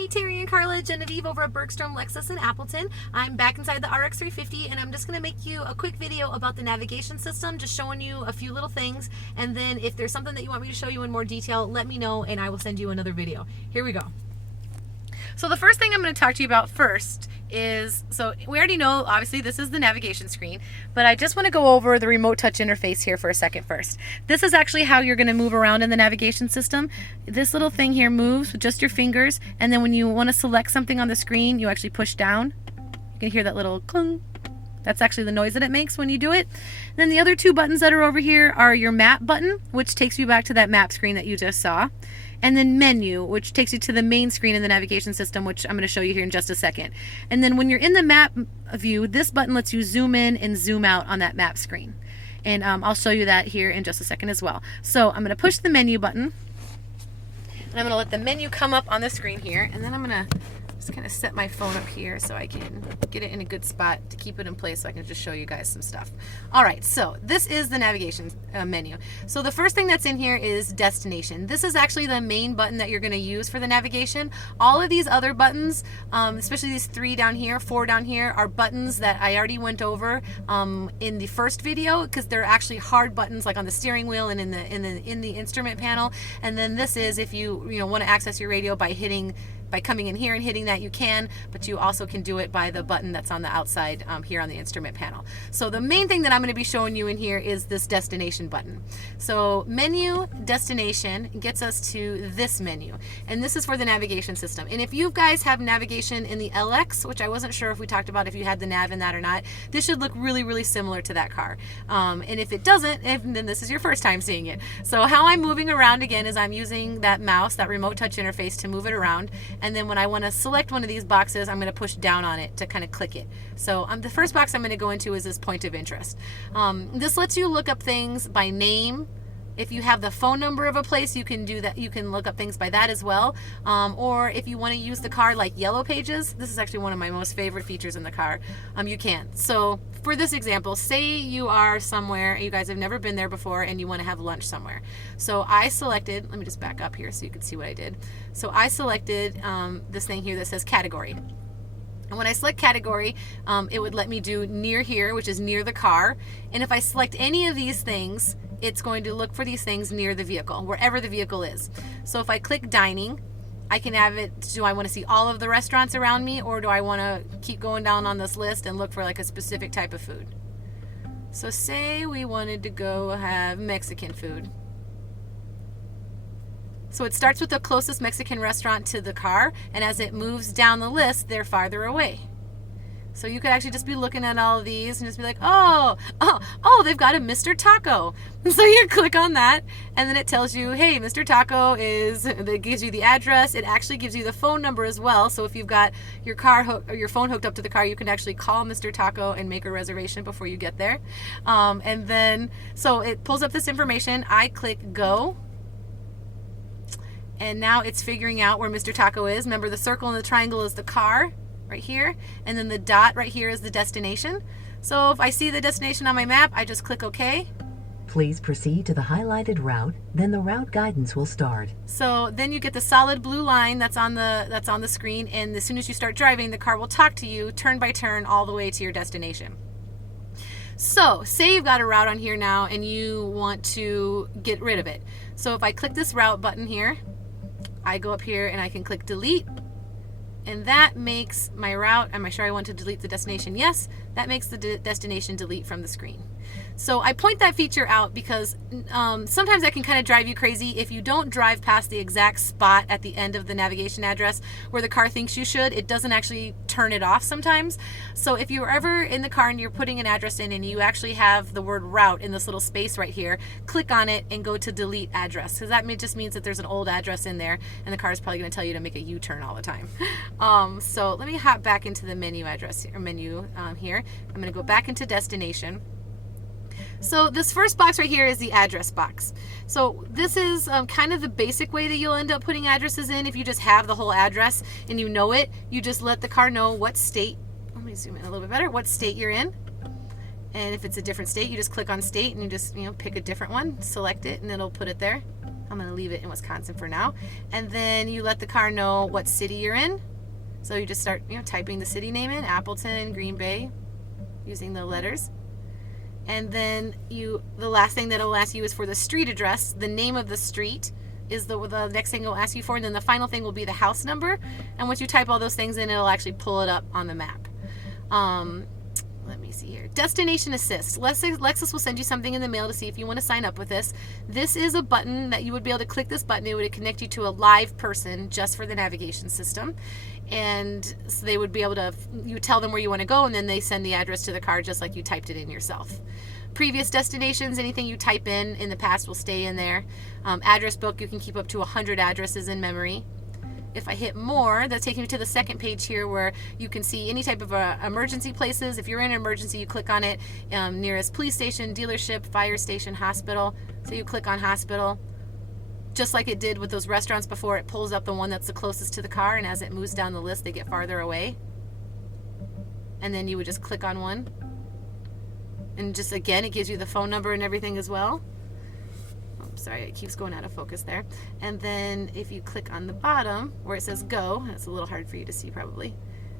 Hey Terry and Carla, Genevieve over at Bergstrom Lexus in Appleton. I'm back inside the RX 350 and I'm just going to make you a quick video about the navigation system, just showing you a few little things, and then if there's something that you want me to show you in more detail, let me know and I will send you another video. Here we go. So the first thing I'm going to talk to you about first is, so we already know obviously this is the navigation screen, but I just want to go over the remote touch interface here for a second first. This is actually how you're going to move around in the navigation system. This little thing here moves with just your fingers, and then when you want to select something on the screen, you actually push down. You can hear that little clunk. That's actually the noise that it makes when you do it. And then the other two buttons that are over here are your map button, which takes you back to that map screen that you just saw. And then menu, which takes you to the main screen in the navigation system, which I'm going to show you here in just a second. And then when you're in the map view, this button lets you zoom in and zoom out on that map screen. And I'll show you that here in just a second as well. So I'm going to push the menu button, and I'm going to let the menu come up on the screen here, and then I'm going to just kind of set my phone up here so I can get it in a good spot to keep it in place so I can just show you guys some stuff. All right, so this is the navigation menu. So the first thing that's in here is destination. This is actually the main button that you're going to use for the navigation. All of these other buttons, especially these 3 down here, 4 down here, are buttons that I already went over in the first video, because they're actually hard buttons like on the steering wheel and in the instrument panel. And then this is if you want to access your radio by coming in here and hitting that, you can, but you also can do it by the button that's on the outside here on the instrument panel. So the main thing that I'm going to be showing you in here is this destination button. So menu, destination gets us to this menu, and this is for the navigation system. And if you guys have navigation in the LX, which I wasn't sure if we talked about if you had the nav in that or not, this should look really, really similar to that car. And if it doesn't, then this is your first time seeing it. So how I'm moving around again is I'm using that mouse, that remote touch interface, to move it around. And then when I want to select one of these boxes, I'm going to push down on it to kind of click it. So the first box I'm going to go into is this point of interest. This lets you look up things by name. If you have the phone number of a place, you can do that. You can look up things by that as well. Or if you want to use the car like Yellow Pages, this is actually one of my most favorite features in the car. You can. So for this example, say you are somewhere, you guys have never been there before, and you want to have lunch somewhere. So I selected, let me just back up here so you can see what I did. So I selected this thing here that says category. And when I select category, it would let me do near here, which is near the car. And if I select any of these things, it's going to look for these things near the vehicle, wherever the vehicle is. So if I click dining, I can have it, do I want to see all of the restaurants around me, or do I want to keep going down on this list and look for like a specific type of food? So say we wanted to go have Mexican food. So it starts with the closest Mexican restaurant to the car, and as it moves down the list, they're farther away. So you could actually just be looking at all of these and just be like, oh, they've got a Mr. Taco. So you click on that, and then it tells you, hey, Mr. Taco it gives you the address. It actually gives you the phone number as well. So if you've got your your phone hooked up to the car, you can actually call Mr. Taco and make a reservation before you get there. And then, so it pulls up this information. I click go. And now it's figuring out where Mr. Taco is. Remember, the circle and the triangle is the car right here, and then the dot right here is the destination. So if I see the destination on my map, I just click OK. Please proceed to the highlighted route, then the route guidance will start. So then you get the solid blue line that's on the screen, and as soon as you start driving, the car will talk to you turn by turn all the way to your destination. So say you've got a route on here now and you want to get rid of it. So if I click this route button here, I go up here and I can click delete, and that makes my route, am I sure I want to delete the destination? Yes, that makes the destination delete from the screen. So I point that feature out because sometimes that can kind of drive you crazy if you don't drive past the exact spot at the end of the navigation address where the car thinks you should. It doesn't actually turn it off sometimes. So if you're ever in the car and you're putting an address in and you actually have the word route in this little space right here, click on it and go to delete address, because that just means that there's an old address in there and the car is probably going to tell you to make a U-turn all the time. So let me hop back into the menu address or menu here. I'm going to go back into destination. So this first box right here is the address box. So this is kind of the basic way that you'll end up putting addresses in. If you just have the whole address and you know it, you just let the car know what state, let me zoom in a little bit better, what state you're in. And if it's a different state, you just click on state and you just pick a different one, select it, and it'll put it there. I'm going to leave it in Wisconsin for now. And then you let the car know what city you're in. So you just start, typing the city name in, Appleton, Green Bay, using the letters. And then the last thing that it'll ask you is for the street address. The name of the street is the next thing it'll ask you for. And then the final thing will be the house number. And once you type all those things in, it'll actually pull it up on the map. Let me see here. Destination Assist. Lexus will send you something in the mail to see if you want to sign up with this. This is a button that you would be able to click this button. It would connect you to a live person just for the navigation system. And so they would be able to, you tell them where you want to go, and then they send the address to the car just like you typed it in yourself. Previous destinations, anything you type in the past will stay in there. Address book, you can keep up to 100 addresses in memory. If I hit more, that's taking me to the second page here where you can see any type of emergency places. If you're in an emergency, you click on it. Nearest police station, dealership, fire station, hospital. So you click on hospital. Just like it did with those restaurants before, it pulls up the one that's the closest to the car, and as it moves down the list, they get farther away. And then you would just click on one. And just again, it gives you the phone number and everything as well. Sorry, it keeps going out of focus there. And then if you click on the bottom where it says go, it's a little hard for you to see probably,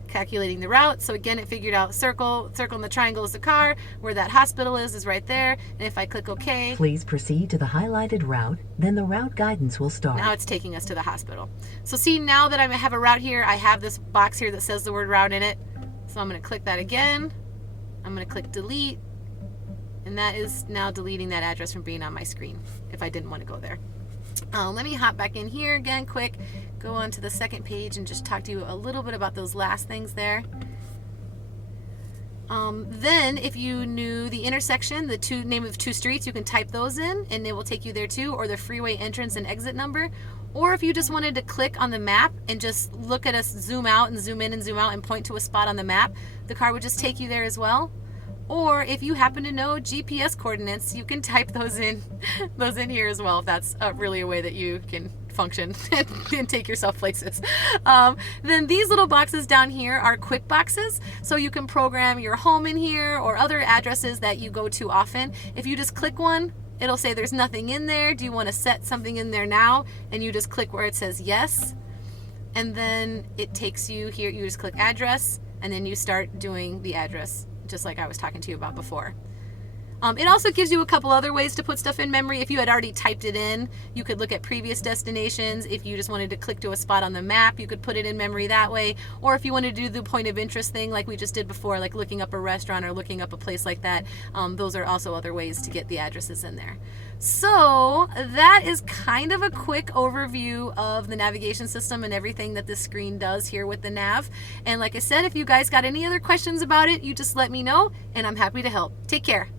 calculating the route. So again, it figured out circle in the triangle is the car, where that hospital is right there. And if I click OK, please proceed to the highlighted route, then the route guidance will start. Now it's taking us to the hospital. So see, now that I have a route here, I have this box here that says the word route in it. So I'm going to click that again. I'm going to click delete. And that is now deleting that address from being on my screen if I didn't want to go there. Let me hop back in here again quick, go on to the second page and just talk to you a little bit about those last things there. Then if you knew the intersection, the name of two streets, you can type those in and it will take you there too, or the freeway entrance and exit number. Or if you just wanted to click on the map and just look at us, zoom out and zoom in and zoom out and point to a spot on the map, the car would just take you there as well. Or if you happen to know GPS coordinates, you can type those in here as well, if that's really a way that you can function and take yourself places. Then these little boxes down here are quick boxes, so you can program your home in here or other addresses that you go to often. If you just click one, it'll say there's nothing in there. Do you want to set something in there now? And you just click where it says yes. And then it takes you here, you just click address, and then you start doing the address, just like I was talking to you about before. It also gives you a couple other ways to put stuff in memory. If you had already typed it in, you could look at previous destinations. If you just wanted to click to a spot on the map, you could put it in memory that way. Or if you wanted to do the point of interest thing like we just did before, like looking up a restaurant or looking up a place like that, those are also other ways to get the addresses in there. So that is kind of a quick overview of the navigation system and everything that this screen does here with the nav. And like I said, if you guys got any other questions about it, you just let me know and I'm happy to help. Take care.